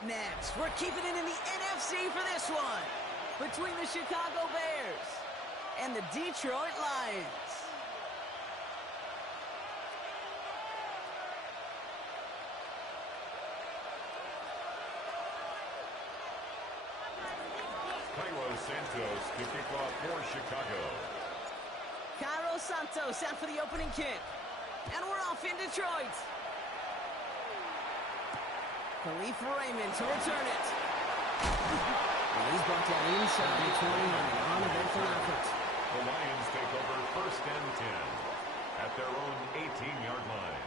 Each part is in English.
Up next, we're keeping it in the NFC for this one. Between the Chicago Bears and the Detroit Lions. Cairo Santos to kick off for Chicago. Cairo Santos out for the opening kick. And we're off in Detroit. Khalif Raymond to return it. And he's brought down inside the 20 on an uneventful effort. The Lions take over 1st and 10 at their own 18-yard line.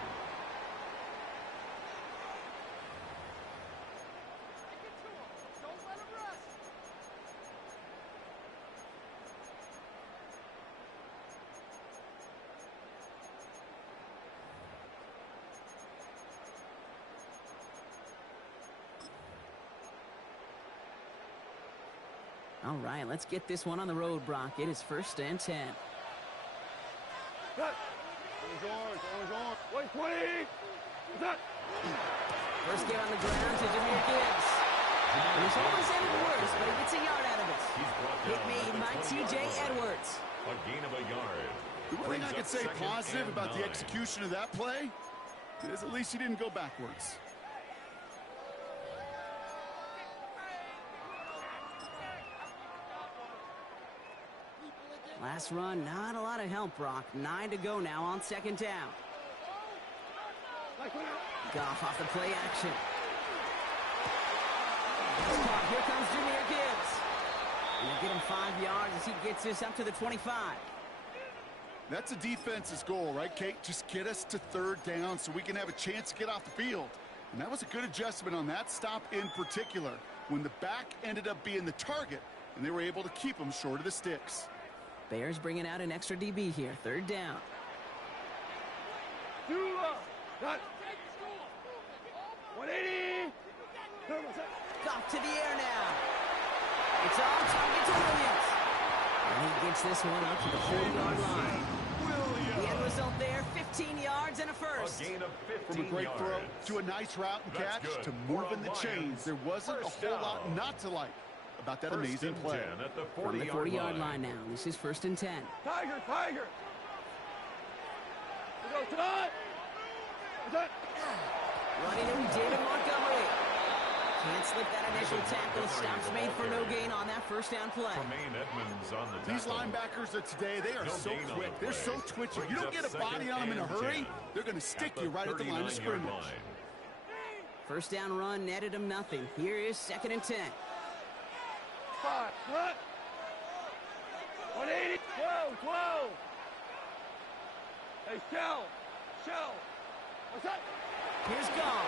All right, let's get this one on the road, Brock. It is 1st and 10. Cut. Wait, 20. Cut. First get on the ground to Jahmyr Gibbs. He's always ended worse, but he gets a yard out of it. Hit made by T.J. Edwards. A gain of a yard. The one thing I could say positive about the execution of that play is at least he didn't go backwards. Last run, not a lot of help, Brock. 9 to go now on 2nd down. Goff off the play action. Here comes Jahmyr Gibbs. And they get him 5 yards as he gets this up to the 25. That's a defense's goal, right, Kate? Just get us to 3rd down so we can have a chance to get off the field. And that was a good adjustment on that stop in particular, when the back ended up being the target, and they were able to keep him short of the sticks. Bears bringing out an extra DB here. 3rd down. Cut. 180. Goff to the air now. It's on target to Williams. And he gets this one up to the 40-yard line. The end result there, 15 yards and a first. A gain of 15 From a great yards. throw to a nice route and catch to moving the chains. There wasn't a whole lot not to like about that amazing play. At the From the 40-yard line now. This is 1st and 10. Tiger. We go tonight. Running in David Montgomery. Can't slip that initial tackle. Stops made for no gain on that 1st down play. Tremaine Edmonds on the tackle. These linebackers of today, they are so quick. They're so twitchy. You don't get a body on them in a hurry, they're going to stick you right at the line of scrimmage. 1st down run netted him nothing. Here is 2nd and 10. 5, cut. 180. 12. Hey, Shell. What's that? Here's Goff.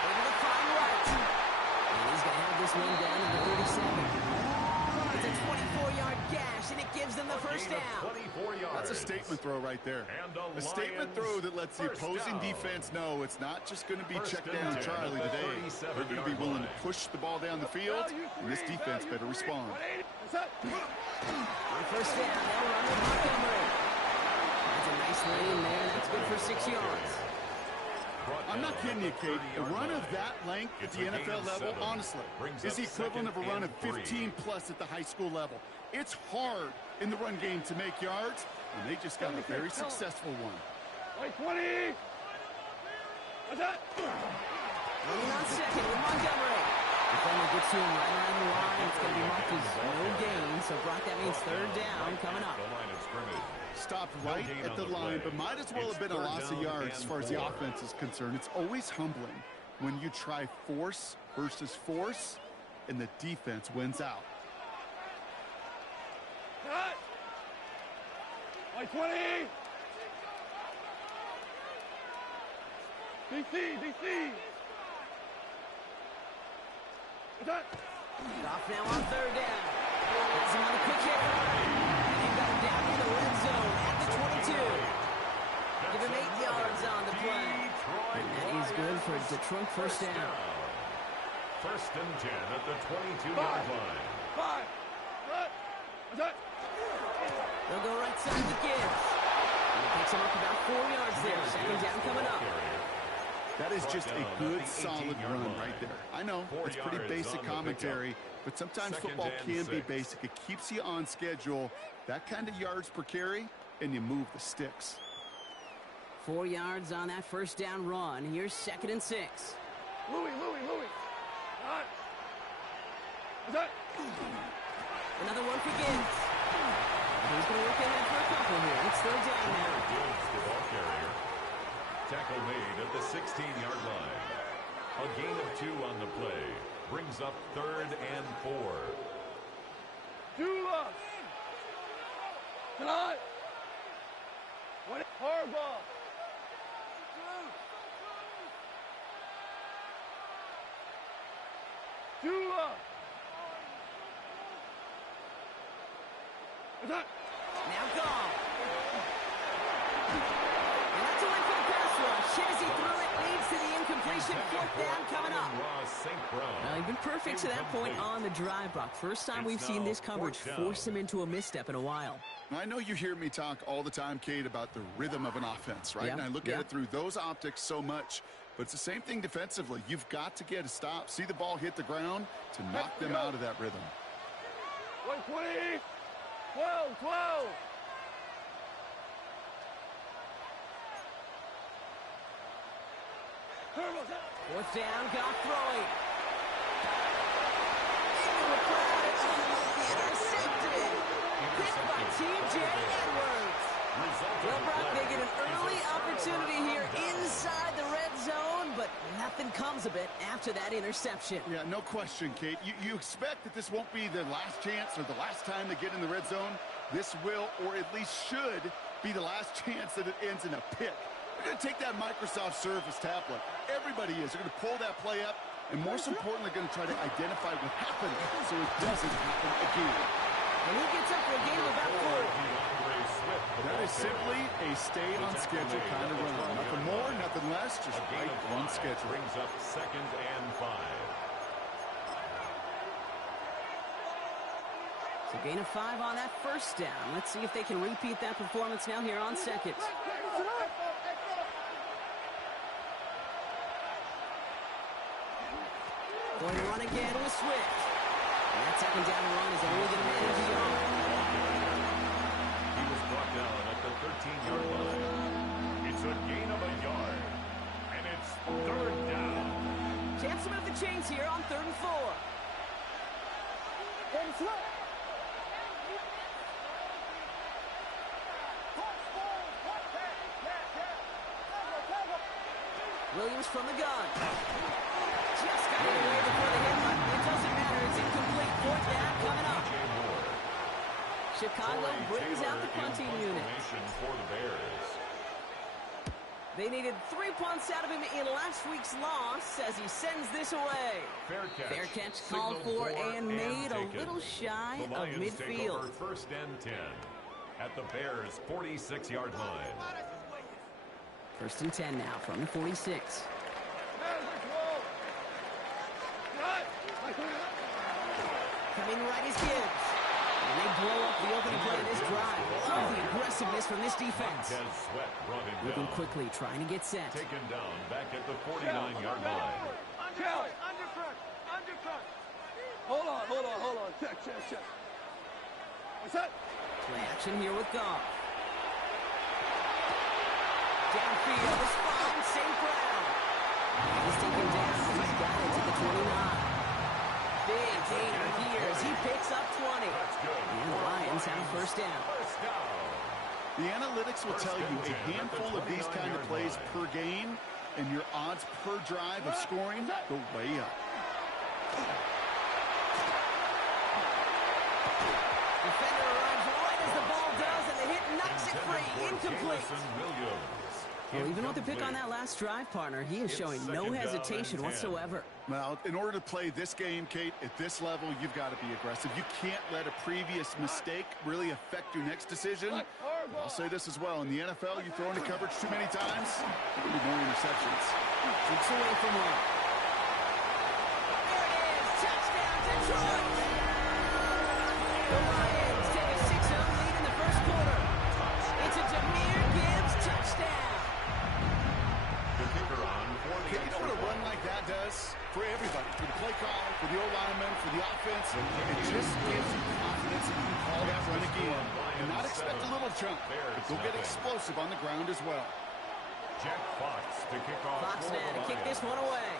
Over the far right. And he's going to have this one down in the 37. It's a 24-yard gash, and it gives them the 1st down. 24 yards. That's a statement throw right there. And a statement throw that lets the opposing defense know it's not just going to be check down Charlie today. They're going to be willing to push the ball down the field, and this defense better respond. On 1st down, they'll run with Montgomery. That's a nice lane there. That's good for 6 yards. I'm not kidding you, Kate. A run of that length at the NFL level, honestly, is the equivalent of a run of 15-plus at the high school level. It's hard in the run game to make yards, and they just got a very successful one. 20! What's that? Running on 2nd with Montgomery. Defender gets to him right around the line. It's going to be marked as no gain. So, Brock, that means 3rd down coming up. The line of scrimmage. Stopped right at the line, but might as well have been a loss of yards as far as the offense is concerned. It's always humbling when you try force versus force, and the defense wins out. Cut! 20! DC! Goff now on 3rd down. Has him on the quick hit. They've got him down in the red zone at the 22. Give him 8 yards on the play. And that is good for Detroit 1st down. 1st and 10 at the 22-yard line. 5! Cut! They'll go right side to Gibbs. He picks him up about 4 yards there. 2nd down coming up. That is just a good, solid run right there. I know, it's pretty basic commentary, but sometimes football can be basic. It keeps you on schedule, that kind of yards per carry, and you move the sticks. 4 yards on that first down run. Here's 2nd and 6. Louis. Hot. Is that? Another one for Gibbs. He's going to look ahead for a couple here. It's 3rd down now. Gibbs, the ball carrier. Tackle made at the 16-yard line. A gain of 2 on the play. Brings up 3rd and 4. Dula. Tonight. What? Harbaugh. Dula. Is that? Now gone. And that's a win for the pass rush. Shizzy threw it, leads to the incompletion. 4th down coming up. Well, he's been perfect to that point on the drive, Brock. First time we've seen this coverage force him into a misstep in a while. I know you hear me talk all the time, Kate, about the rhythm of an offense, right? Yeah, and I look at it through those optics so much. But it's the same thing defensively. You've got to get a stop, see the ball hit the ground to knock them out of that rhythm. 120. 12. Fourth down, Goff throwing. Into the crowd, it's intercepted. Picked by T.J. Edwards. Well, Brock, they get an early opportunity here inside the red zone, but nothing comes of it after that interception. Yeah, no question, Kate. You expect that this won't be the last chance or the last time they get in the red zone. This will, or at least should, be the last chance that it ends in a pick. They're going to take that Microsoft Surface tablet. Everybody is. They're going to pull that play up, and most importantly, they're going to try to identify what happened so it doesn't happen again. And he gets up for a gain of about 4. That is simply a stay-on-schedule kind of run. Nothing more, nothing less, just right on schedule. Brings up 2nd and 5. So gain of 5 on that first down. Let's see if they can repeat that performance now here on 2nd. Going to run again with Swift. And that 2nd down run is only going to manage a yard. He was brought down at the 13-yard line. It's a gain of a yard. And it's 3rd down. Chance to move the chains here on 3rd and 4. Williams from the gun. Just got it away before the hit button. It doesn't matter. It's incomplete. 4th down coming up. Chicago brings out the punting unit. For the Bears. They needed 3 punts out of him in last week's loss as he sends this away. Fair catch called for and made a little shy of midfield. 1st and 10 at the Bears' 46-yard line. 1st and 10 now from the 46. Coming right is Gibbs. And they blow up the opening play of this drive. Love the aggressiveness from this defense. Moving quickly, trying to get set. Taken down back at the 49-yard line. Undercut. Hold on. Check. What's that? Play action here with Goff. Downfield is fine. St. Brown. He's taken down. He's got it to the 29. Big gainer here as he picks up 20. And the Lions have a 1st down. The analytics will tell you a handful of these kind of plays per game, and your odds per drive of scoring go way up. Defender arrives right as the ball does, and the hit knocks it free. Incomplete. Well, even with the pick on that last drive, partner, he is showing no hesitation whatsoever. Well, in order to play this game, Kate, at this level, you've got to be aggressive. You can't let a previous mistake really affect your next decision. I'll say this as well. In the NFL, you throw into coverage too many times, there'll be more interceptions. Takes away from one. There it is. Touchdown, Detroit. The Lions take a 6-0 lead in the 1st quarter. It's a Jahmyr Gibbs touchdown. The kicker on for the plus for everybody, for the play caller, for the O-lineman, for the offense. It just gives you confidence that you can call that run again and not expect a little jump, but go get explosive on the ground as well. Jack Fox to kick off. Fox man to kick this one away.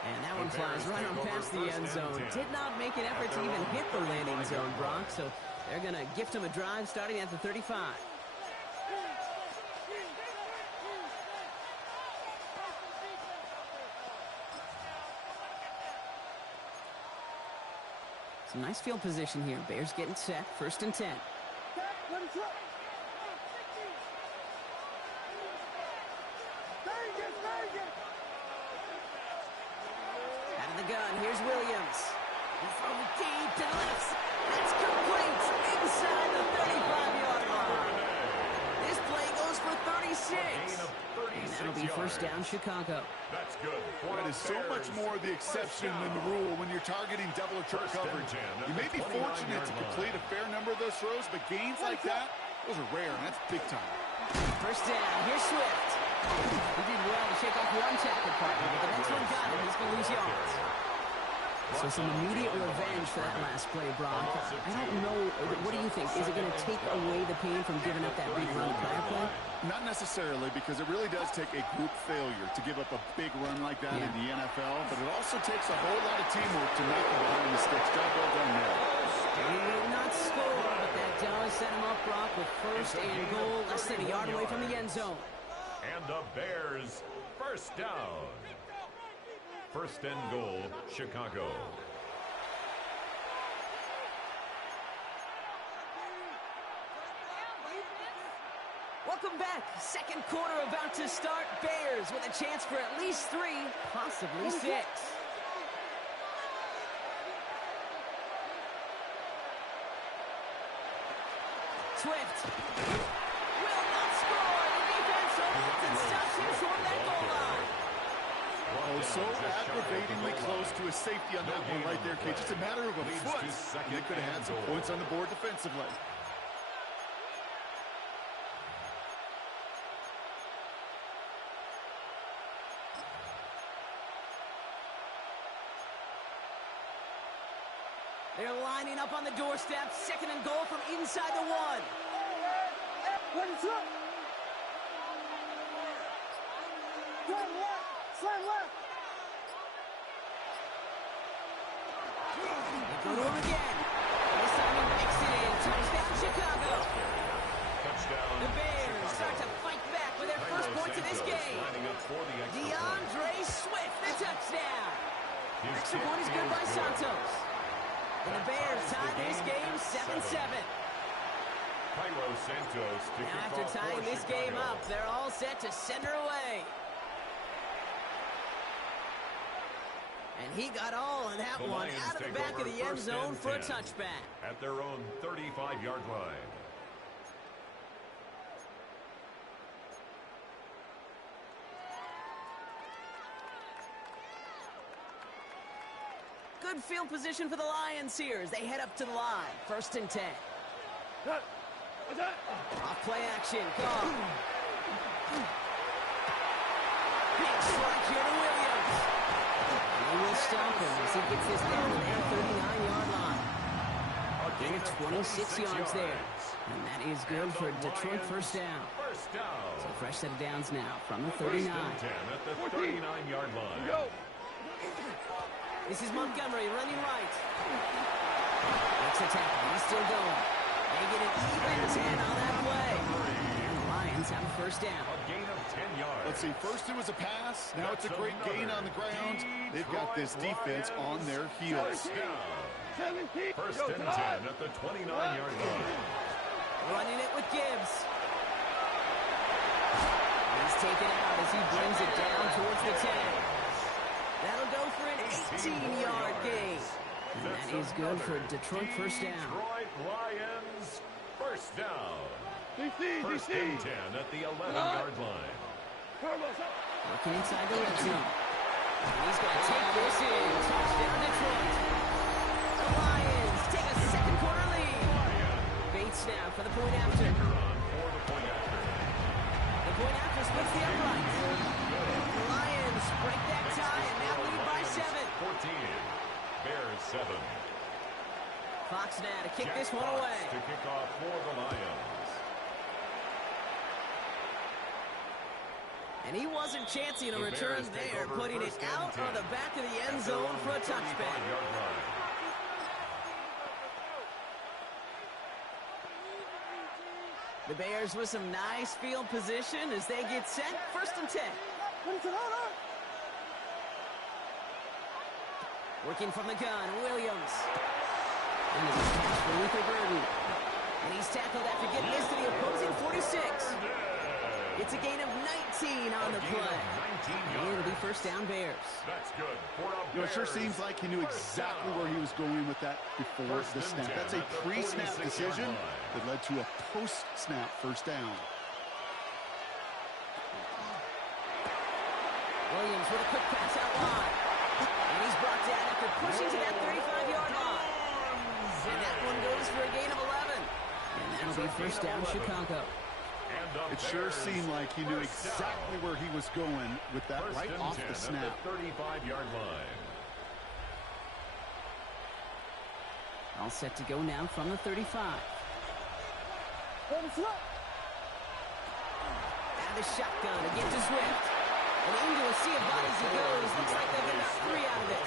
And that one flies right on past the end zone. Did not make an effort to even hit the landing zone, Brock. So they're going to gift him a drive starting at the 35. Some nice field position here. Bears getting set. 1st and 10. Out of the gun. Here's Williams. He throws it deep to the left. That's complete inside the 35-yard line. This play goes for 36. And that'll be 1st down, Chicago. That's good. That is so much more the exception than the rule when you're targeting double or triple coverage. You may be fortunate to complete a fair number of those throws, but gains like that, those are rare, and that's big time. 1st down. Here's Swift. He did well to shake off one tackle partner, but the next one got him. He's going to lose yards. So some immediate revenge for that last play, Brock. I don't know. What do you think? Is it going to take away the pain from giving up that big run prior play? Not necessarily, because it really does take a group failure to give up a big run like that in the NFL, but it also takes a whole lot of teamwork to knock the behind the sticks. Job well done there. He will not score, but that does set him up, Brock, with 1st and goal, less than a yard away from the end zone. And the Bears 1st down. 1st and goal, Chicago. Welcome back. 2nd quarter about to start. Bears with a chance for at least 3, possibly 6. Swift will not score. The defense holds and stops him short of that goal line. Oh, so aggravatingly close to a safety on that one right there, Kate. Just a matter of a foot. And they could have had some points on the board defensively. They're lining up on the doorstep. 2nd and goal from inside the 1. Slam left. They go to him again. This time he makes it in. Touchdown, Chicago. The Bears start to fight back with their 1st points of this game. DeAndre Swift, the touchdown. Extra point is good by Santos. And the Bears tie this game 7-7. Now after tying this game up, they're all set to send her away. And he got all of that one out of the back of the end zone for a touchback. At their own 35-yard line. Good field position for the Lions here as they head up to the line. 1st and 10. Off play action. Call. Big strike here to Williams. And they will stop him as he gets this down to their 39-yard line. Gain of 26 yards there. And that is good for Detroit 1st down. So fresh set of downs now from the 39. 1st and 10 at the 39-yard line. This is Montgomery running right. Makes a tackle. He's still going. They get an even 10 on that play. And the Lions have a 1st down. A gain of 10 yards. Let's see, first it was a pass. Now it's a great gain on the ground. They've got this defense on their heels. 1st and 10 at the 29-yard line. Running it with Gibbs. He's taken out as he brings it down towards the 10. That'll go for an 18-yard gain. And that is good for Detroit 1st down. Detroit Lions 1st down. 1st and 10 at the 11-yard line. Working inside the red zone. He's going to take this in. Touchdown Detroit. The Lions take a 2nd quarter lead. Bates now for the point after. The against the uprights. The Lions break that tie and now lead by 7. 14. Bears 7. Fox now to kick Jack this one Fox away. to kick off for the Lions. And he wasn't chancing a The return Bears take there, over putting it first and out 10. on the back of the end At their zone own for a touchback. 35-yard line. The Bears with some nice field position as they get set. First and 10. Working from the gun, Williams. And it was passed for Luther Burden. And he's tackled after getting this to the opposing 46. It's a gain of 19 on the play. And it'll be first down Bears. That's good for the You know, it sure Bears. seems like he knew exactly where he was going with that before the snap. That's a pre-snap decision that led to a post-snap first down. Williams with a quick pass out wide. And he's brought down after pushing to that 35-yard line. And that one goes for a gain of 11. And that'll be first down Chicago. It sure seemed like he knew exactly where he was going with that First right and off 10 the at snap. the 35-yard line. All set to go now from the 35. And the shotgun to get to Swift. And into a sea of bodies he goes. Looks like they'll get about 3 out of it.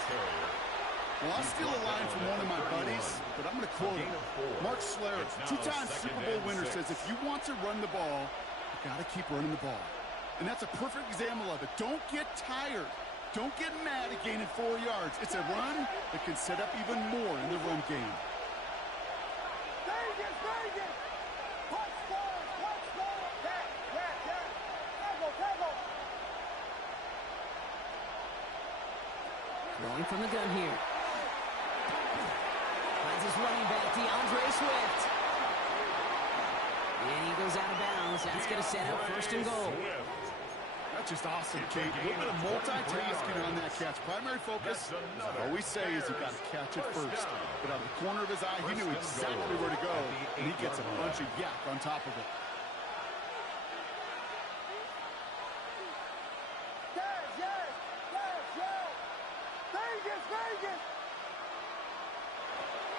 Well, I'll steal a line from one of my buddies, but I'm going to quote him. Mark Schlereth, two-time Super Bowl winner, says if you want to run the ball, you got to keep running the ball. And that's a perfect example of it. Don't get tired. Don't get mad at gaining 4 yards. It's a run that can set up even more in the run game. Throwing from the gun here. Finds his running back, DeAndre Swift. And he goes out of bounds. That's going to set up first and goal. That's just awesome, Kate. A little bit of multitasking on that catch. Primary focus, as I always say, is you got to catch it first. But out of the corner of his eye, he knew exactly where to go, and he gets a bunch of yak on top of it.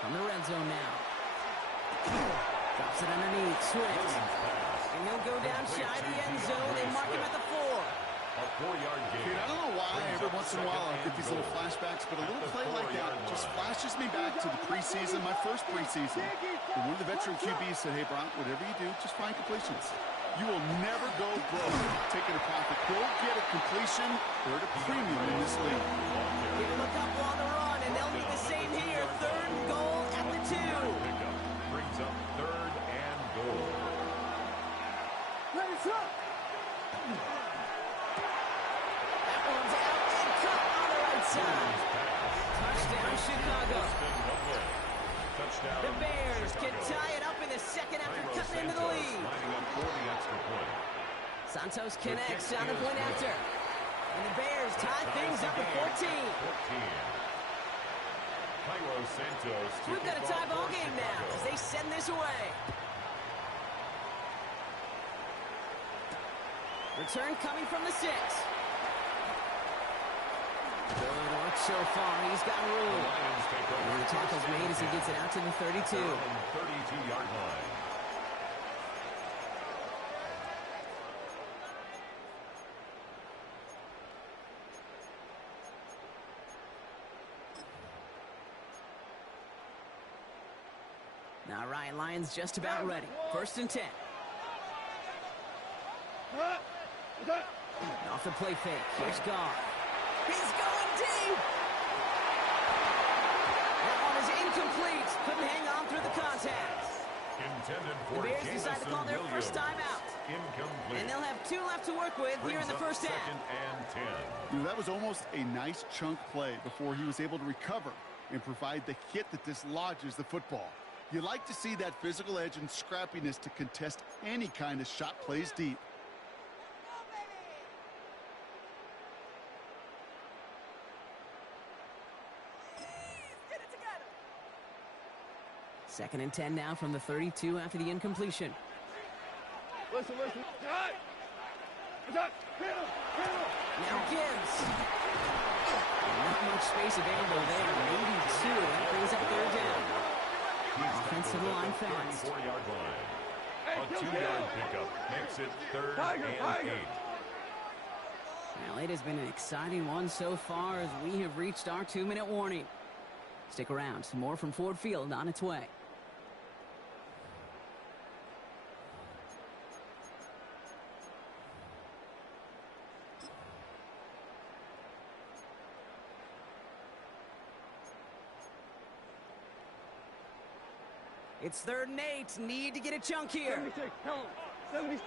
From the red zone now. Drops it underneath. Swift. And he'll go down shy of the end zone. They mark him at the 4. A 4-yard gain. Dude, I don't know why every once in a while I get these little flashbacks, but a little play like that just flashes me back to the preseason, my first preseason. And one of the veteran QBs said, hey, Brock, whatever you do, just find completions. You will never go broke taking a profit. Go get a completion. They're at a premium in this league. Give him a couple on the run, and they'll need the same here. Third and goal at the 2. Pickup brings up third and goal. That one's out and cut on the right side. Touchdown, Chicago. Touchdown. The Bears can tie it up in the second after cutting into the lead. Lining up for the extra point. Santos connects on the point after. And the Bears tie things up at 14. Cairo Santos. We've got a tie ball game now as they send this away. Return coming from the 6. Good work so far. He's got room. And the tackle's made as he gets it out to the 32. 32-yard line. Now Ryan Lyons just about ready. First and 10. Off the play fake. Here's Goff. He's going deep. That one is incomplete. Couldn't hang on through the contact. Intended The for Bears decide to call their first time out. Incomplete. And they'll have 2 left to work with here in the first half. Second and 10. You know, that was almost a nice chunk play before he was able to recover and provide the hit that dislodges the football. You like to see that physical edge and scrappiness to contest any kind of shot plays deep. Second and 10 now from the 32 after the incompletion. Listen. Cut! Now Gibbs. Not much space available there. Maybe two. That brings up third down. Offensive line fast. 4-yard line. A 2-yard pickup makes it 3rd and 8. Well, it has been an exciting one so far as we have reached our 2-minute warning. Stick around. Some more from Ford Field on its way. It's 3rd and 8. Need to get a chunk here. 76, tell him. 76.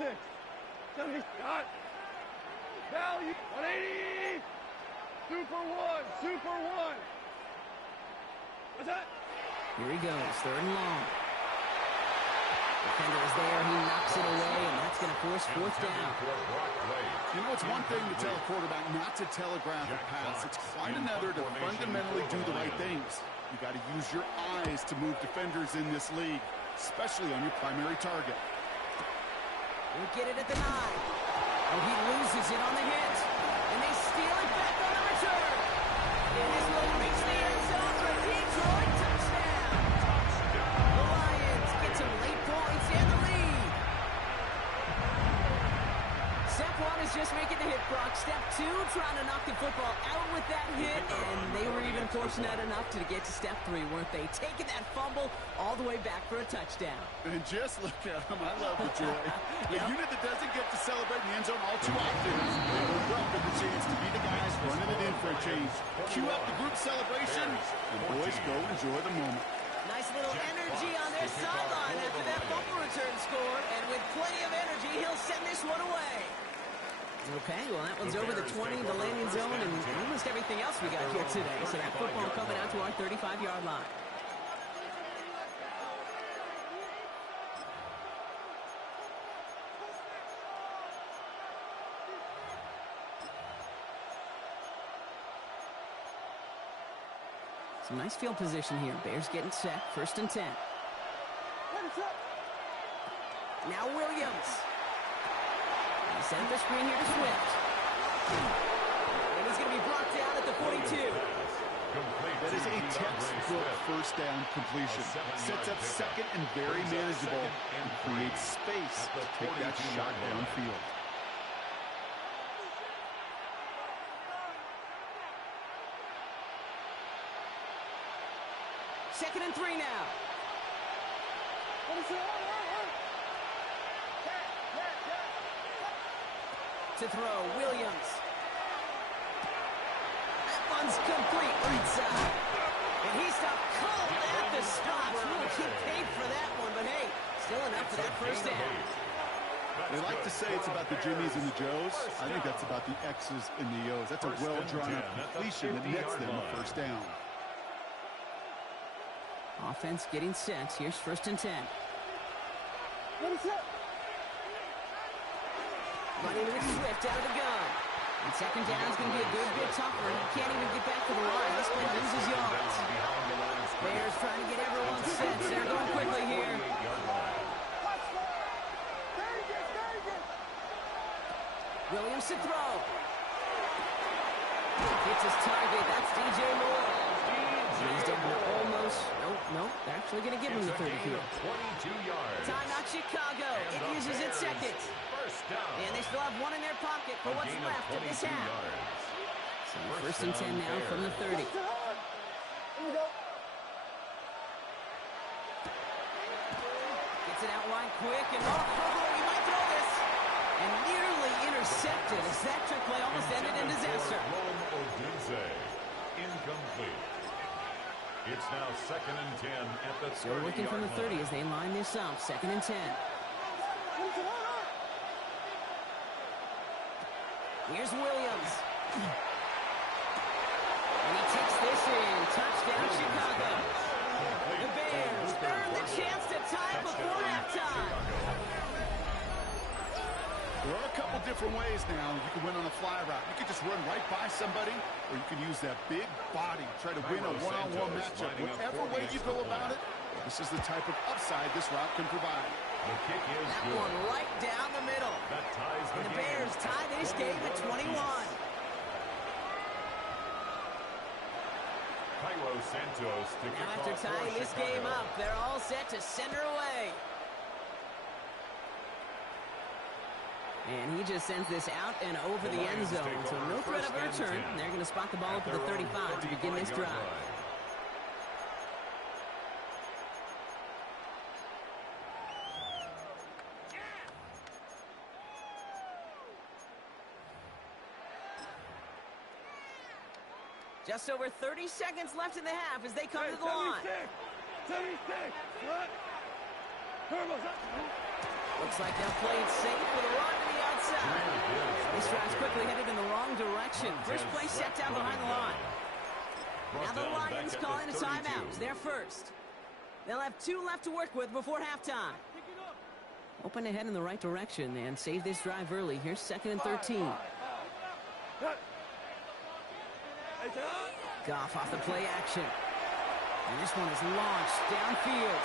70. Got. Value. 180. Super 1. Super 1. What's that? Here he goes. 3rd and long. Defender is there. He knocks it away, and that's going to force 4th down. You know, it's one thing to tell a quarterback not to telegraph a pass. It's quite another to fundamentally do the right things. You got to use your eyes to move defenders in this league, especially on your primary target. We'll get it at the 9. Oh, he loses it on the hit. And they steal it back on the return. And this will reach the end zone for a Detroit touchdown. The Lions get some late points and the lead. Step 1 is just making the hit, Brock. Step 2, trying to knock the football out with that hit, and they were even fortunate enough to get to step 3, weren't they? Taking that fumble all the way back for a touchdown. And just look at them. I love the joy. The unit that doesn't get to celebrate in the end zone all too often, they will welcome the chance to be the guys running it in for a change. Cue up the group celebration, and boys go enjoy the moment. Nice little energy on their sideline after that fumble return score, and with plenty of energy, he'll send this one away. Okay, well, that one's over the 20, the landing zone, and almost everything else we got here today. So that football coming out to our 35-yard line. Some nice field position here. Bears getting set. 1st and 10. Now Williams. Set up the screen here to Swift. And he's going to be brought down at the 42. That is a textbook 1st down completion. Sets up 2nd and very manageable and creates space to take that shot downfield. Second and 3 now. To throw, Williams. That one's complete right side. And he stopped cold at the spot. We'll get paid for that one, but hey, still enough for that 1st down. They like to say it's about the Jimmies and the Joes. I think that's about the X's and the O's. That's a well-drawn-up completion that nets them a 1st down. Offense getting set. Here's 1st and 10. Running with Swift out of the gun. And 2nd down is going to be a good bit tougher. He can't even get back to the line. This one loses yards. Bears trying to get everyone set. They're going quickly here. Williams to throw. Gets his target. That's DJ Moore. He's down to almost. Nope. They're actually going to give him the 30 here. 22 yards. Timeout Chicago. It uses its 2nd. And they still have one in their pocket for what's left of this half. So 1st and 10 now from the 30. Gets it out wide quick, and he might throw this. And nearly intercepted as that trick play almost ended in disaster. Incomplete. It's now 2nd and 10 at the 30-yard line. Still looking from the 30 as they line this up. 2nd and 10. Here's Williams. And he takes this in. Touchdown, Chicago. The Bears earn the chance to tie before halftime. There are a couple different ways now you can win on a fly route. You can just run right by somebody, or you can use that big body, try to win a one-on-one matchup. Whatever way you go about it, this is the type of upside this route can provide. The kick is that good. one right down the middle. That ties And the game. Bears tie this game at 21. Santos to now after tying this game up, they're all set to send her away. And he just sends this out and over the end zone, so no threat of a return. They're going to spot the ball up at the 35 to begin this drive. Just over 30 seconds left in the half as they come to the line. 76! Front! Turbos up! Looks like they'll play it safe with a run to the outside. This drive's quickly headed in the wrong direction. First play set down behind the line. Now the Lions calling a timeout. They're first. They'll have 2 left to work with before halftime. Open ahead in the right direction and save this drive early. Here's 2nd and 13. Goff off the play action. And this one is launched downfield.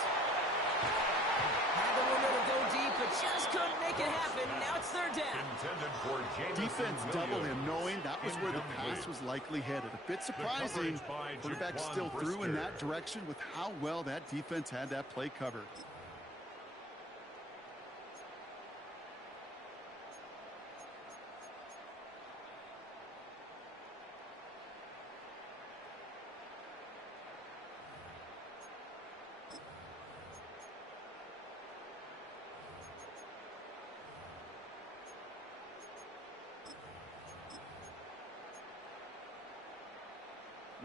Had the window to go deep, but just couldn't make it happen. Now it's 3rd down. Defense doubled him, knowing that was where the pass was likely headed. A bit surprising. Quarterback still threw in that direction with how well that defense had that play covered.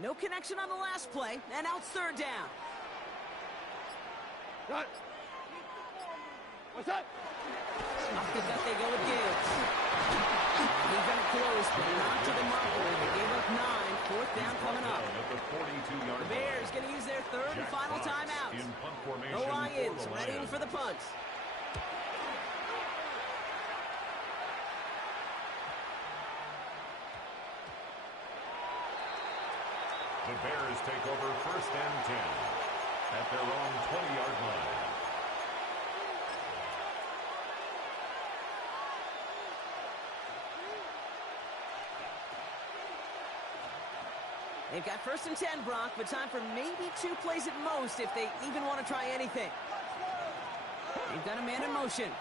No connection on the last play, and now it's 3rd down. Cut. What's that? Off the gut they go with Gibbs. He got it close, but not to the marker. They gave up 9. 4th down coming up. The Bears going to use their 3rd and final timeout. The Lions ready for the punt. The Bears take over 1st and 10 at their own 20-yard line. They've got 1st and 10, Brock, but time for maybe 2 plays at most if they even want to try anything. They've got a man in motion.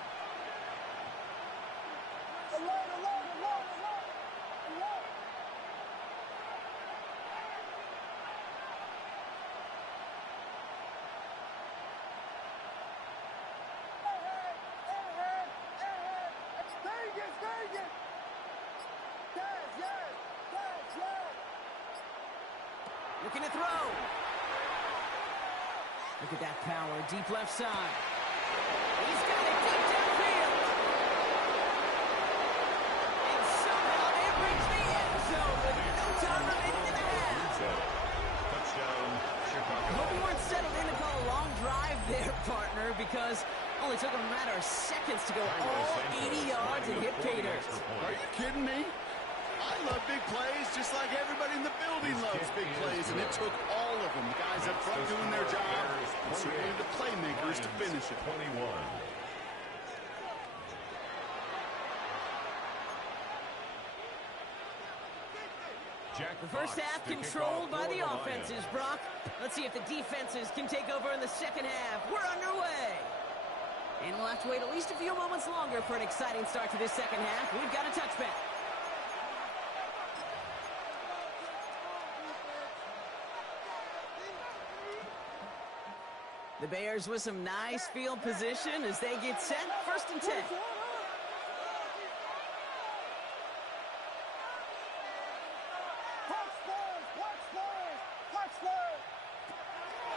Looking to throw. Look at that power, deep left side. He's got it deep downfield. And somehow they reach the end zone with no time remaining in the half. Touchdown, Chicago. I hope you weren't settled in to call a long drive there, partner, because it only took them a matter of seconds to go all 80 yards and hit pay dirt. Are you kidding me? I love big plays, just like everybody in the building loves big plays, and it took all of them. The guys up front doing their job, and certainly the playmakers to finish it. 21. The first half controlled by the offenses, Brock. Let's see if the defenses can take over in the second half. We're underway. And we'll have to wait at least a few moments longer for an exciting start to this second half. We've got a touchback. The Bears with some nice field position as they get set. 1st and 10.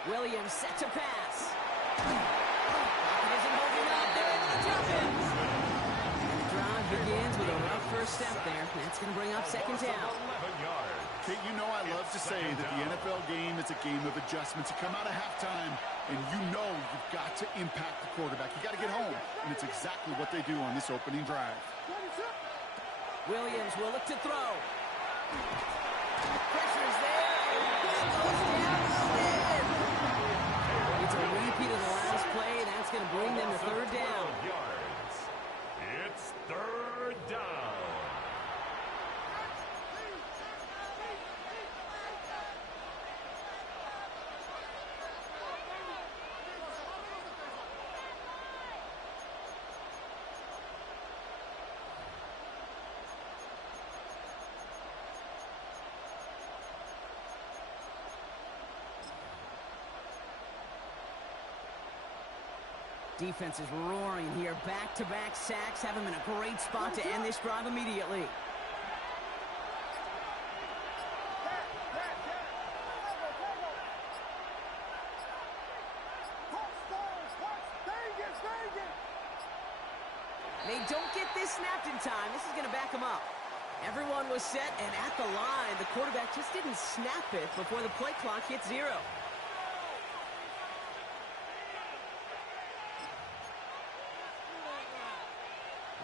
Williams set to pass. It isn't holding up. They're into the drop-ins. The drive begins with a rough first step there. That's going to bring up 2nd down. 11 yards. Kate, you know I love to say that the NFL game is a game of adjustments. You come out of halftime, and you know you've got to impact the quarterback. You got to get home, and it's exactly what they do on this opening drive. Williams will look to throw. Pressure's there, and it goes down loaded. It's a repeat of the last play. That's going to bring them to 3rd down. It's 3rd down. Defense is roaring here. Back-to-back sacks have him in a great spot to end this drive immediately. They don't get this snapped in time. This is going to back him up. Everyone was set, and at the line, the quarterback just didn't snap it before the play clock hit 0.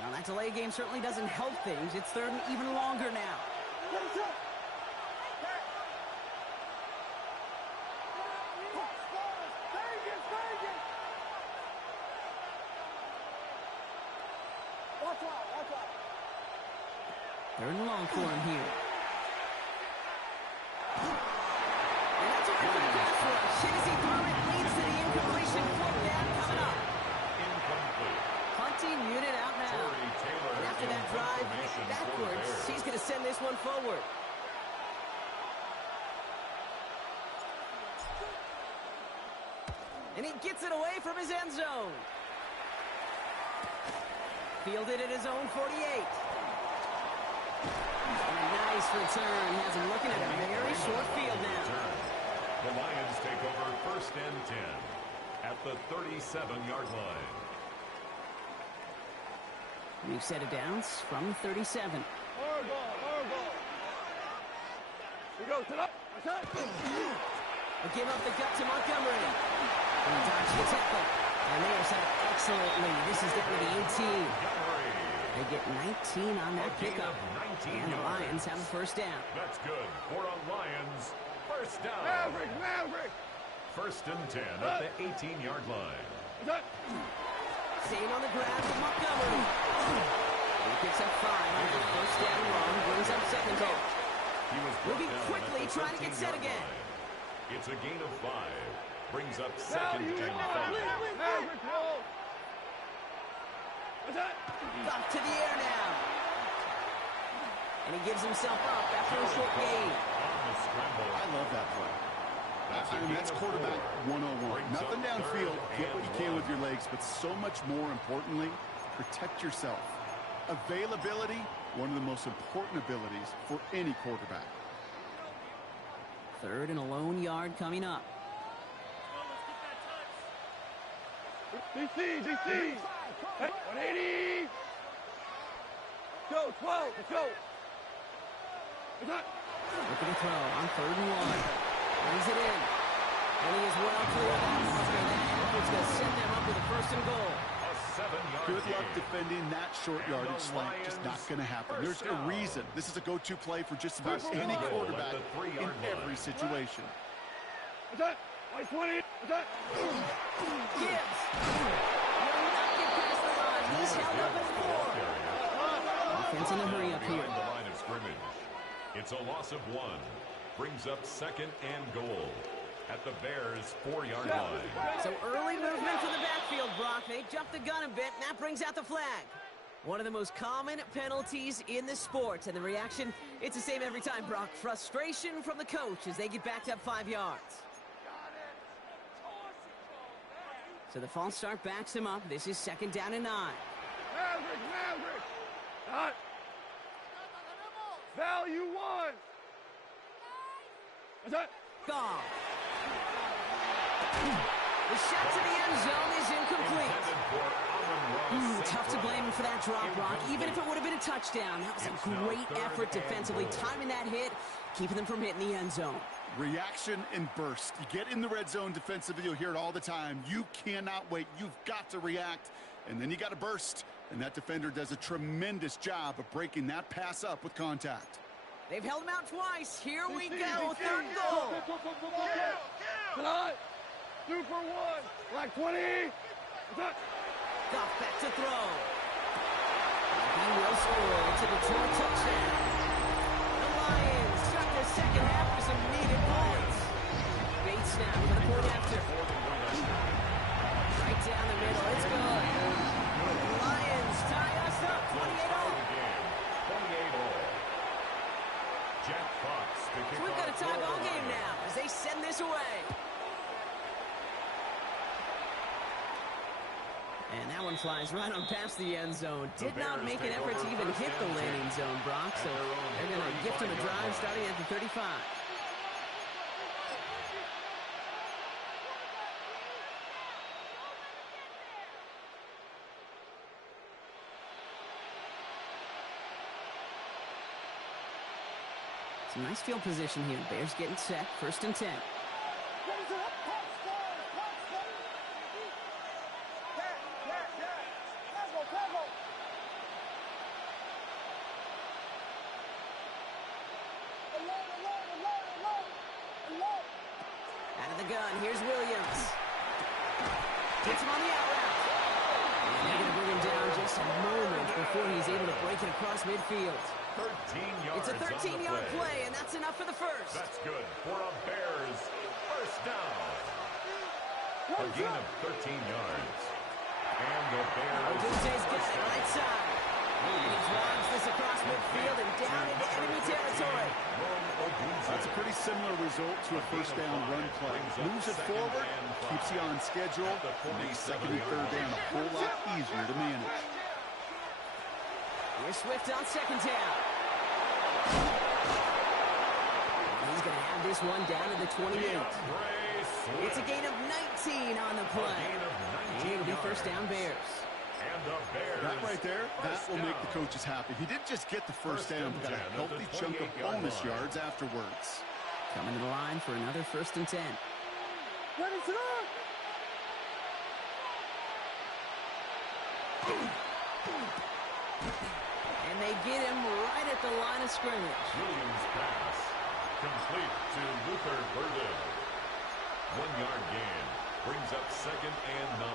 Well, that delay game certainly doesn't help things. It's third and even longer now. Third and long for him here. And that's a good pass rush. As he threw it, leads to the incompletion. Fourth down coming up. Incomplete. Hunting unit out now. And after that drive, backwards, he's going to send this one forward. And he gets it away from his end zone. Fielded at his own 48. And a nice return. Has him looking at a very short field now. The Lions take over first and 10 at the 37-yard line. New set of downs from 37. Hard ball. Here goes to the They give up the gut to Montgomery. And he dodged the tackle. And they are set up excellently. This is down to the 18. They get 19 on that pickup. And the Lions have a first down. That's good for a Lions first down. Maverick. First and 10 at the 18-yard line. Staying on the ground for Montgomery. He picks up 5 on the first down run. Brings up second down. He was moving quickly, trying to get set again. It's a gain of 5. Brings up second and 5. Maverick roll. Up to the air now. And he gives himself up after a short gain. I love that play. That's quarterback 101. Nothing downfield. Get what you can with your legs, but so much more importantly, protect yourself. Availability, one of the most important abilities for any quarterback. Third and a lone yard coming up. DC. Hey, 180. Go, 12. Let's go. Looking to throw on third and 1. Brings it in. And he is well clear of that marker. That effort's going to send them up with a first and goal. A 7-yard Good luck gain. defending that short yardage slant. Just not going to happen. There's a reason. This is a go-to play for just about any quarterback in every situation. What's that? 20. What's that? Gibbs. Will not get past the line. He's held up at 4. Offense in a hurry up here. The line of scrimmage. It's a loss of 1. Brings up second and goal at the Bears' 4-yard line. So early movement for the backfield, Brock. They jumped the gun a bit, and that brings out the flag. One of the most common penalties in the sport. And the reaction, it's the same every time, Brock. Frustration from the coach as they get backed up 5 yards. So the false start backs him up. This is second down and 9. Maverick. Not. Value 1. What's that? Gone. The shot to the end zone is incomplete. Tough to blame him for that drop, Brock. Even if it would have been a touchdown, that was a great effort defensively, timing that hit, keeping them from hitting the end zone. Reaction and burst. You get in the red zone defensively, you'll hear it all the time. You cannot wait. You've got to react, and then you got to burst. And that defender does a tremendous job of breaking that pass up with contact. They've held him out twice. Here we go. Third goal. Tonight. 2 for 1. Black 20. Goff back to throw. He will score. It's a Detroit touchdown. The Lions start the second half with some needed points. Bates now for the point after. Right down the middle. It's good. The Lions tie us up 28-all. 28-all. Jack Fox to kick So we've got a off tie ball the game now as they send this away. And that one flies right on past the end zone. Did not make an effort to even hit the landing zone, Brock. So they're going to gift him a drive starting at the 35. Some nice field position here. Bears getting set. 1st and 10. Out of the gun, here's Williams. Gets him on the out route. And they're going to bring him down just a moment before he's able to break it across midfield. 13 yards. It's a 13-yard play, and that's enough for the first. That's good for a Bears first down. A gain of 13 yards. And the Bears Odunze's got it right side. And he drives this across midfield and down into enemy territory. That's a pretty similar result to a first down run play. Moves it forward, keeps you on schedule, makes 2nd and 3rd down a whole lot easier to manage. Here's Swift on 2nd down. He's going to have this one down to the 28. It's a gain of 19 on the play. And it'll be first down Bears. That right there, that will make the coaches happy. He didn't just get the first down, but got a healthy chunk of bonus yards afterwards. Coming to the line for another 1st and 10. Ready to go! And they get him right at the line of scrimmage. Williams pass. Complete to Luther Burden. 1-yard gain. Brings up 2nd and 9.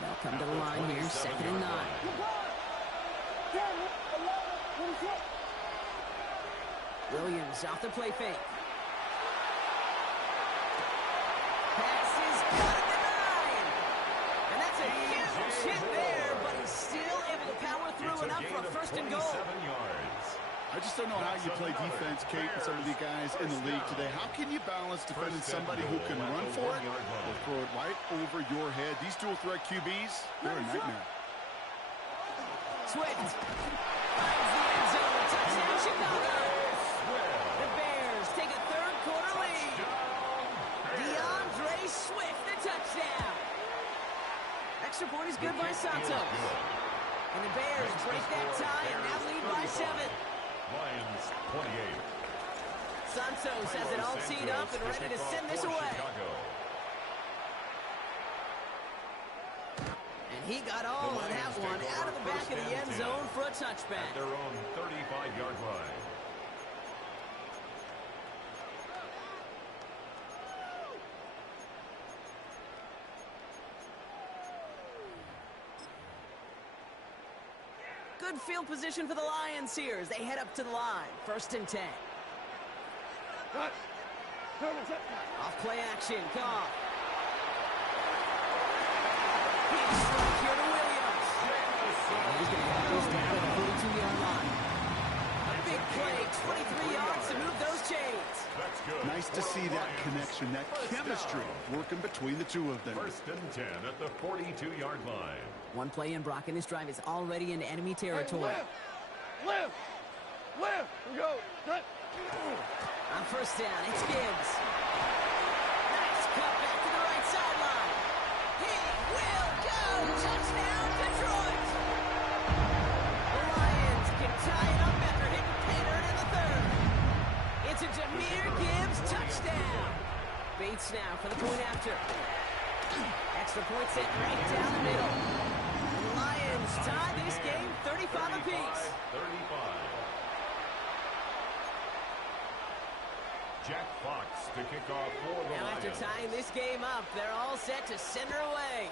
They'll come to the line here, 2nd and 9. Williams off the play fake. Pass is cut at the 9. And that's a huge hit there, but he's still able to power through enough for a 1st and goal. I just don't know how you play defense, Kate, and some of the guys in the league today. How can you balance defending somebody who can run for it or throw it right over your head? These dual threat QBs, they're a nightmare. Swift finds the end zone. Touchdown, Chicago. The Bears take a 3rd quarter lead. DeAndre Swift, the touchdown. Extra point is good by Santos. And the Bears break that tie and now lead by 7. Lions 28. Santos has it all teed up and ready to send this away. And he got all of that one out of the back of the end zone for a touchback. At their own 35-yard line. Good field position for the Lions here as they head up to the line. 1st and 10. Off play action. Goff. He's struck here to Williams. He's going to have this down at the 42-yard line. A big play, 23 yards to move those chains. That's good. Nice to see that connection, that chemistry working between the two of them. 1st and 10 at the 42-yard line. One play in, Brock, and this drive is already into enemy territory. Live! We go! On 1st down, it's Gibbs. Nice cut back to the right sideline. He will go! Touchdown, Detroit! The Lions can tie it up after hitting Pater in the 3rd. It's a Jahmyr Gibbs touchdown. Bates now for the point after. Extra point set right down the middle. The Lions tie this game 35 apiece. 35. Jack Fox to kick off for the Now Lions. after tying this game up, they're all set to send her away.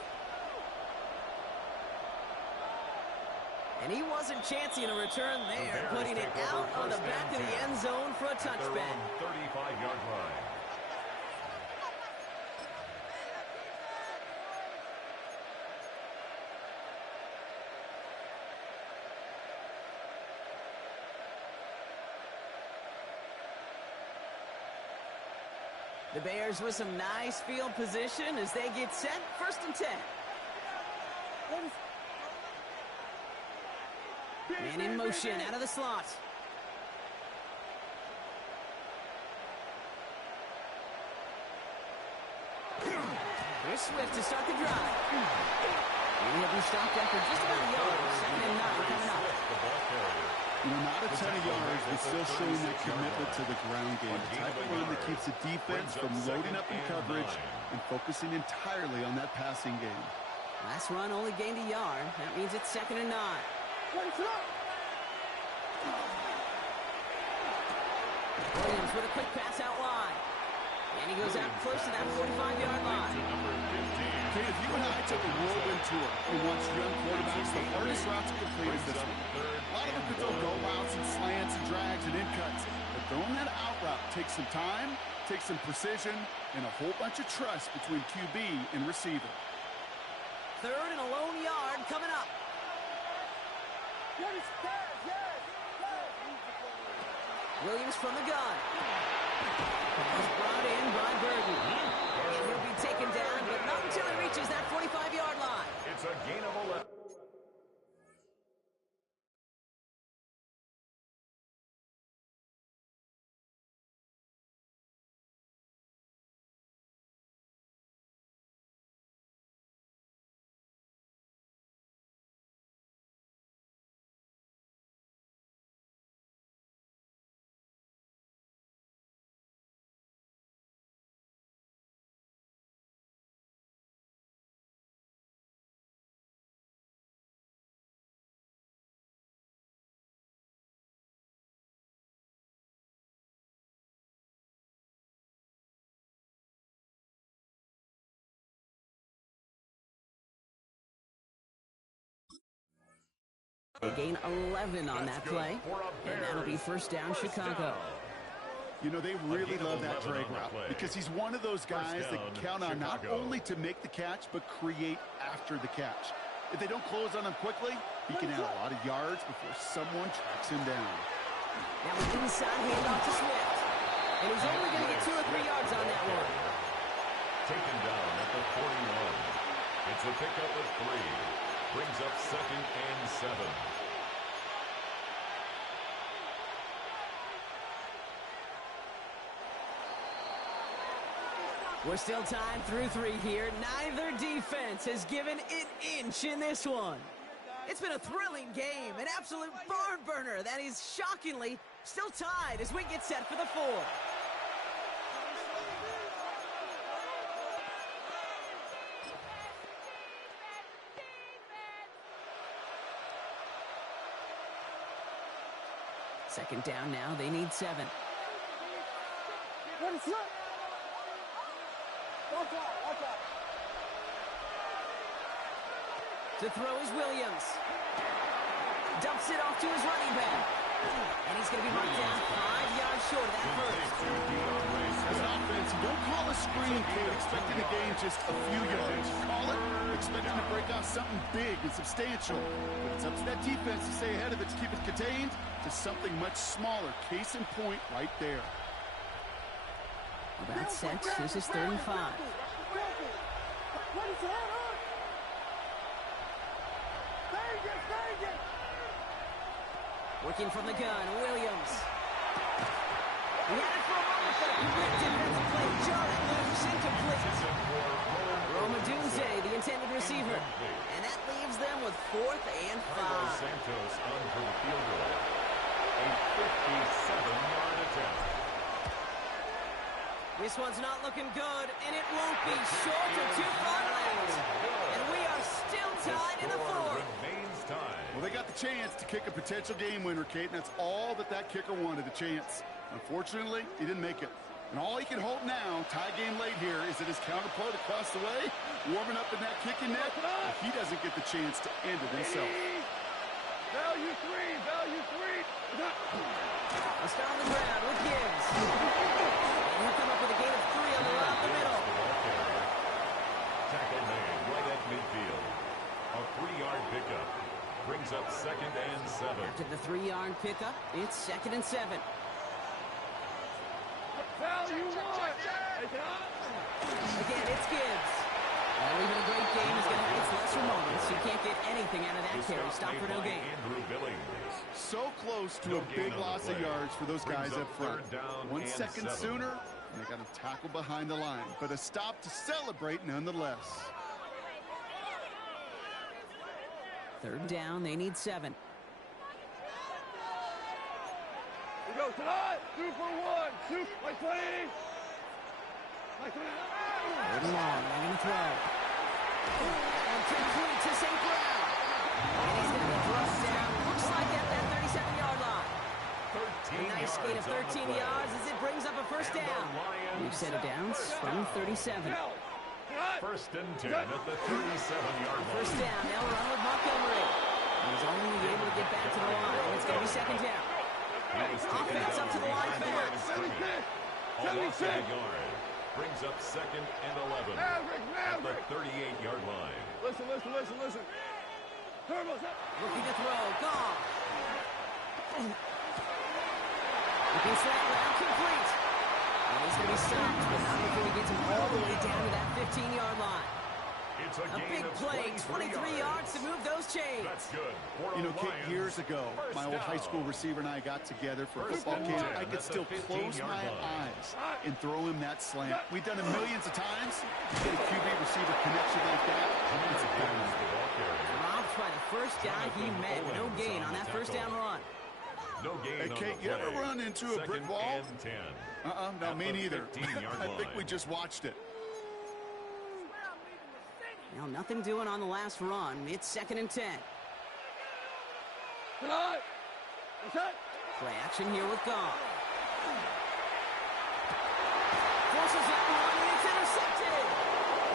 And he wasn't chancing a return there, putting it out on the back of the end zone for a touchback. 35-yard line. The Bears with some nice field position as they get set. 1st and 10. Man in motion, out of the slot. Here's Swift to start the drive. And he'll be stopped after just about a yard. 2nd and 9 coming up. You know, not a ton of yards, but still showing that commitment to the ground game. The type of run that keeps the defense from loading up in coverage and focusing entirely on that passing game. Last run only gained a yard. That means it's 2nd and 9. Williams with a quick pass out wide. And he goes out close to that 45-yard line. Okay, if you and I took a whirlwind tour and watched young quarterbacks, the hardest route to complete is this one. A lot of them could throw go routes and slants and drags and in cuts. But throwing that out route takes some time, takes some precision, and a whole bunch of trust between QB and receiver. 3rd and a lone yard coming up. Williams from the gun. He's brought in by Burden. And he'll be taken down, but not until he reaches that 45-yard line. It's a gain of 11. They gain 11 on that play, and that'll be 1st down Chicago. You know, they really love that drag route because he's one of those guys that count on not only to make the catch, but create after the catch. If they don't close on him quickly, he can add a lot of yards before someone tracks him down. Now an inside handoff to Swift. And he's only going to get 2 or 3 yards on that one. Taken down at the 41. It's a pickup of 3. Brings up 2nd and 7. We're still tied through 3 here. Neither defense has given an inch in this one. It's been a thrilling game, an absolute barn burner that is shockingly still tied as we get set for the 4th. Second down now, they need 7. To throw is Williams. Dumps it off to his running back. And he's going to be marked down 5 yards short of that first. As an offense, you don't call a screen, kid, expecting to gain just a few yards. You call it expecting to break off something big and substantial. But it's up to that defense to stay ahead of it, to keep it contained to something much smaller. Case in point right there. About set. This is 3rd and 5. Working from the gun, Williams. He had it for a moment, but a quick defensive play. Jarring loose, incomplete. Roma Dunze, the intended receiver. And that leaves them with 4th and 5. Santos on for the field goal. A 57-yard attempt. This one's not looking good, and it won't be short or too far late. And we are still tied in the 4th. Well, they got the chance to kick a potential game winner, Kate, and that's all that kicker wanted, a chance. Unfortunately, he didn't make it. And all he can hope now, tie game late here, is that his counterpart across the way, warming up in that kicking net, if he doesn't get the chance to end it himself. Value 3, value 3. A start on the ground with Gibbs. And he'll come up with a gain of 3 on the run up the middle. Tackle made right at midfield. A 3-yard pickup. Brings up 2nd and 7. After the 3-yard pickup, it's 2nd and 7. Value 1. Again, it's Gibbs. Well, even a great game is going to have its lesser moments. You can't get anything out of that carry. Stop for no gain. Andrew Billings. So close to a big loss of yards for those guys up front. 1 second sooner, and they got a tackle behind the line. But a stop to celebrate nonetheless. 3rd down, they need 7. We go tonight. 2 for 1. 2 by 20. By 20. 3rd and long, they're going to throw. And complete to St. Brown. And he's going to be brought down. Looks like at that 37-yard line. A nice gain of 13 yards as it brings up a 1st down. We've set it down from 37. 1st and 10 at the 37-yard line. 1st down, they'll run with Montgomery. He's only able to get back to the line. It's going to be 2nd down. Offense up to the line fast. 76 yard. Brings up 2nd and 11 at the 38-yard line. Listen. Turbo's up. Looking to throw. Gone. Looking slant round complete. And he's going to be stopped, but not before he gets him all the way down to that 15-yard line. It's A big play, 23 yards to move those chains. That's good. You know, Kit, years ago, my old high school receiver and I got together for a football game. I could still close my eyes and throw him that slant. We've done it millions of times. You get a QB receiver connection like that, it's a bonus. Dropped by the first guy he met. No gain on that 1st down run. No gain Hey, Kate, you ever run into a brick wall? 2nd and 10. No, me neither. 15-yard I think line. we just watched it. Now, nothing doing on the last run. It's 2nd and 10. Tonight. Play action here with Goff. Forces that one, and it's intercepted.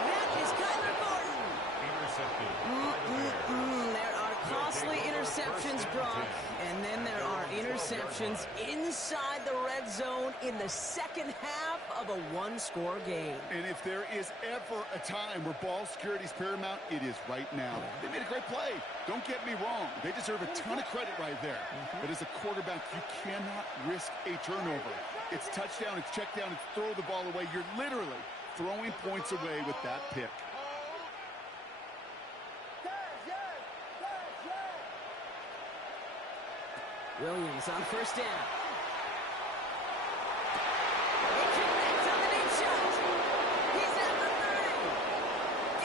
That is Kyler Gordon. Intercepted by the Bears. There are costly interceptions, Brock. And then there are interceptions inside the red zone in the 2nd half of a 1-score game. And if there is ever a time where ball security is paramount, it is right now. They made a great play. Don't get me wrong. They deserve a ton of credit right there. But as a quarterback, you cannot risk a turnover. It's touchdown, it's check down, it's throw the ball away. You're literally throwing points away with that pick. Williams on 1st down. He connects on the deep shot. He's at the 30.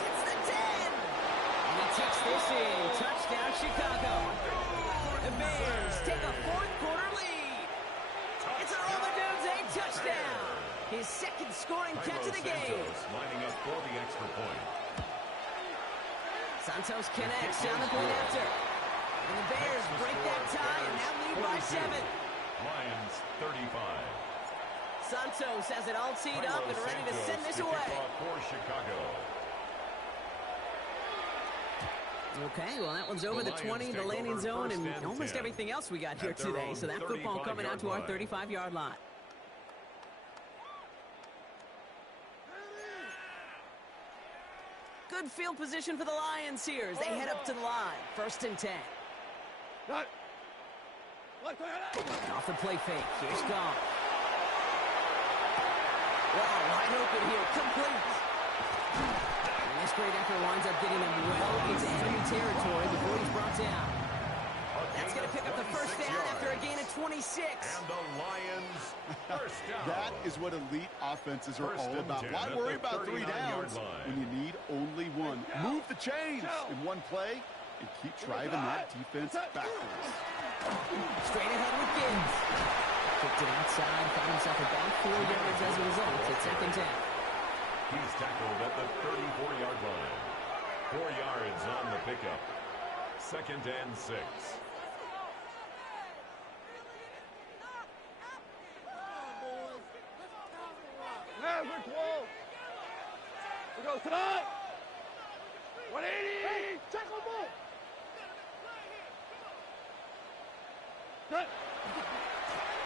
It's the 10. And he takes this in. Touchdown, Chicago. The Bears take a 4th-quarter lead. It's a Roller Dudes a touchdown. His 2nd scoring catch of the game. Lining up for the extra point. Santos connects down the point after. And the Bears break that tie and now lead by 7. Lions 35. Santos has it all teed up and ready to send this away. For Chicago. Okay, well, that one's over the 20, the landing zone, and almost everything else we got here today. So that football coming out to our 35-yard line. Good field position for the Lions here as they head up to the line. 1st and 10. Off the play fake. Here's Goff. Wow, wide open here. Complete. And this great effort winds up getting them well into enemy territory before he's brought down. That's going to pick up the 1st down after a gain of 26. And the Lions 1st down. That is what elite offenses are all about. Why worry about 3 downs when you need only 1? Move the chains in one play and keep driving that defense backwards. Straight ahead with Gibbs. Kicked it outside, found himself about 4 yards as a result. It's 2nd down. He's tackled at the 34-yard line. 4 yards on the pickup. 2nd and 6. Maverick wall. We go tonight. 180. Hey, tackle ball.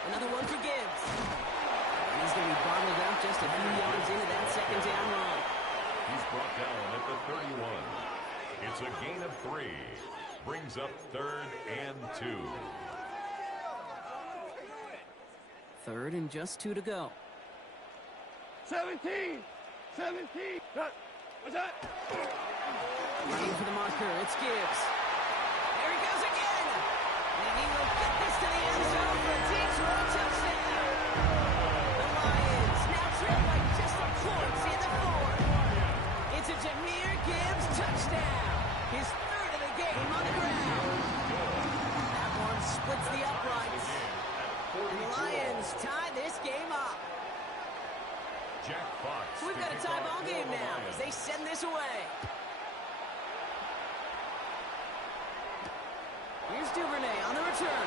Another one for Gibbs. And he's going to be bottled up just a few yards into that 2nd down run. He's brought down at the 31. It's a gain of 3. Brings up 3rd and 2. 3rd and just 2 to go. 17. What's that? Running for the marker, it's Gibbs. There he goes again. And he will get this to the end zone for a deep throw touchdown. The Lions now trail by just a point in the fourth. It's a Jahmyr Gibbs touchdown. His third of the game on the ground. That one splits the uprights. And the Lions tie this game up. Jack Fox. So we've got a tie ball game now as they send this away. Here's Duvernay on the return.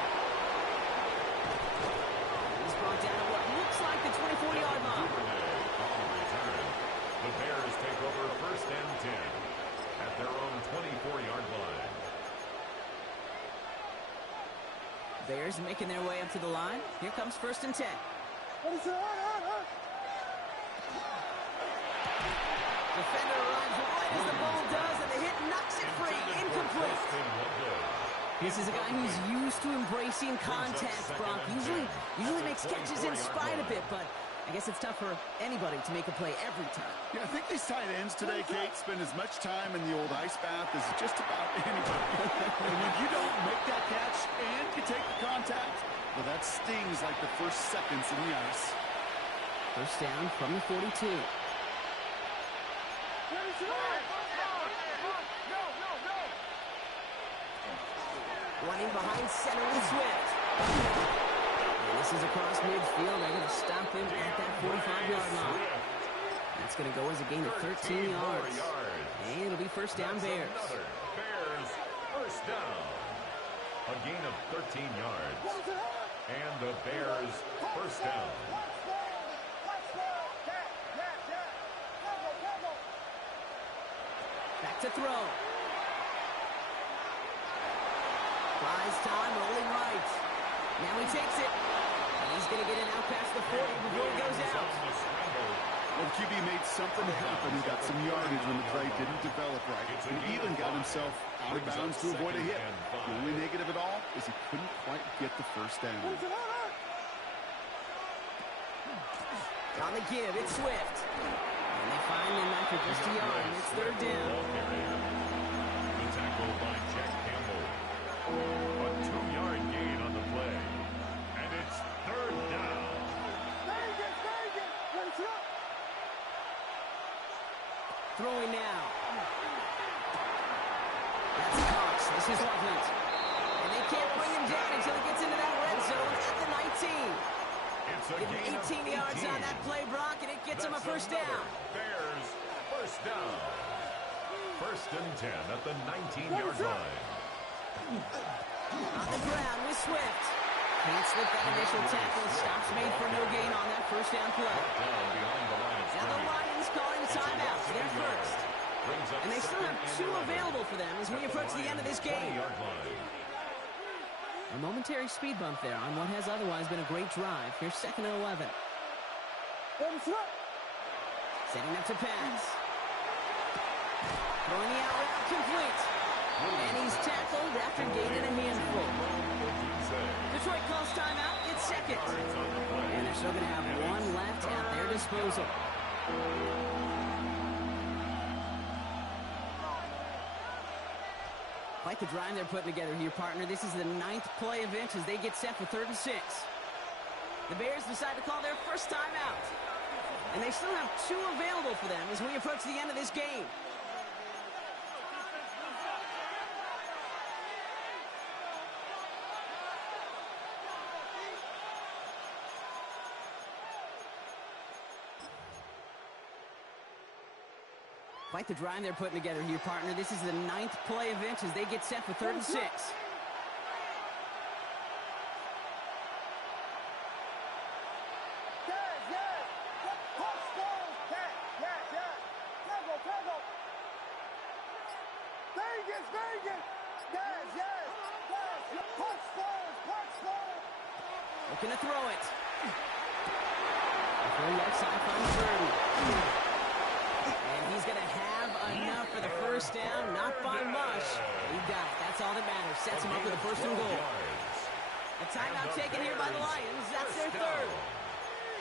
He's brought down at what looks like the 24-yard line. Duvernay on the return. The Bears take over first and 10 at their own 24-yard line. Bears making their way up to the line. Here comes first and 10. Defender arrives right as the ball does, and the hit knocks it free. Incomplete. This is a guy who's used to embracing contact, Brock. Usually makes catches in spite of it, but I guess it's tough for anybody to make a play every time. Yeah, I think these tight ends today, Kate, spend as much time in the old ice bath as just about anybody. And when you don't make that catch and you take the contact, well, that stings like the first seconds in the ice. First down from the 42. Running behind center with Swift. And this is across midfield. They're going to stop him at that 45-yard line. That's going to go as a gain of 13 yards. And it'll be first down Bears. Bears first down. A gain of 13 yards. And the Bears first down. Back to throw. Buys time, rolling right. Now he takes it. And he's going to get it out past the 40 before he goes out. Well, the QB made something happen. He got some yardage when the play didn't develop right. And he even got himself out of bounds to avoid a hit. The only negative at all is he couldn't quite get the first down. On the give, it's Swift. And they find him after just a yard. It's third down. The tackle by Jack Campbell. A 2-yard gain on the play. And it's third down. Throwing now. That's Cox. This is Loveland. And they can't bring him down until he gets into that red zone at the 19. It's a Give him gain of 18 yards on that play, Brock, and it gets him a first down. Bears first down. First and 10 at the 19-yard line. On the ground with Swift. Can't slip that initial tackle. Stops made for no gain on that first down play. Down behind the line of Now the Lions calling a timeout. They're first. And they still have 2 available for them as we approach the end of this game. A momentary speed bump there on what has otherwise been a great drive. Here's second and 11. Setting up to pass. Throwing the out route complete. And he's tackled after gaining a handful. Detroit calls timeout. It's second. And they're still going to have 1 left at their disposal. Quite the drive they're putting together here, partner. This is the 9th play of inch as they get set for 3rd and 6. The Bears decide to call their first timeout. And they still have 2 available for them as we approach the end of this game. Quite the drive they're putting together here, partner. This is the 9th play of inch as they get set for 3rd and 6. Looking to throw it. Throw left side finds Burden. And he's going to have enough for the first down. Not by much. He got it. That's all that matters. Sets him up with a 1st and goal. A timeout taken here by the Lions. That's their 3rd.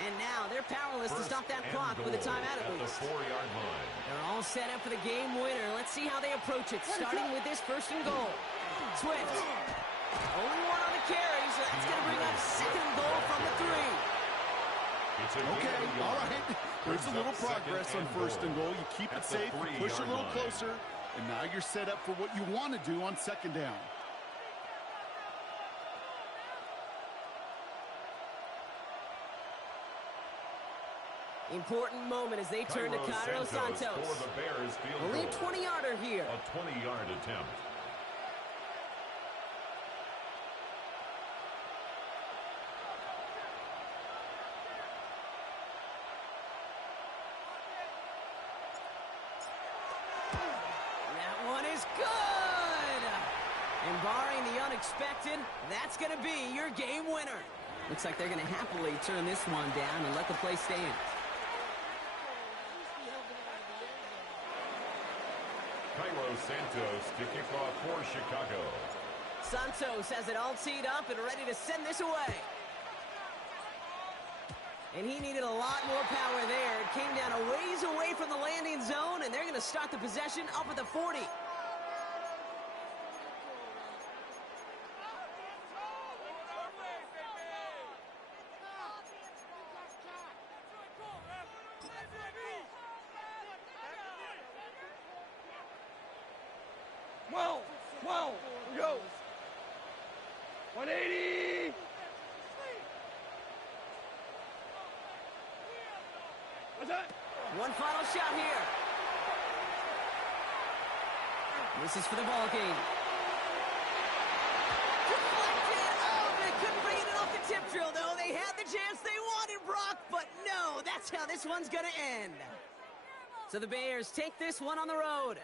And now they're powerless to stop that clock with a timeout at least. The 4-yard line. They're all set up for the game winner. Let's see how they approach it, starting with this first and goal. Swift. Only one on the carry, so that's going to bring up second and goal from the 3. Okay, all right. There's a little progress on first and goal. You keep it safe, you push a little closer, and now you're set up for what you want to do on second down. Important moment as they turn to Cairo Santos. For the Bears field Only a goal. 20-yarder here. A 20-yard attempt. That one is good! And barring the unexpected, that's going to be your game winner. Looks like they're going to happily turn this one down and let the play stand. Cairo Santos to kick off for Chicago. Santos has it all teed up and ready to send this away. And he needed a lot more power there. It came down a ways away from the landing zone, and they're going to start the possession up at the 40. Well, we go. 180. What's that? One final shot here. This is for the ball game. Deflected. Oh, they couldn't bring it off the tip drill, though. They had the chance they wanted, Brock, but no, that's how this one's going to end. So the Bears take this one on the road.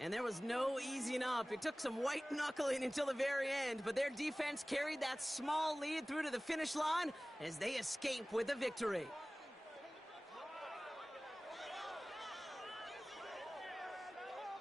And there was no easing up. It took some white knuckling until the very end, but their defense carried that small lead through to the finish line as they escape with the victory.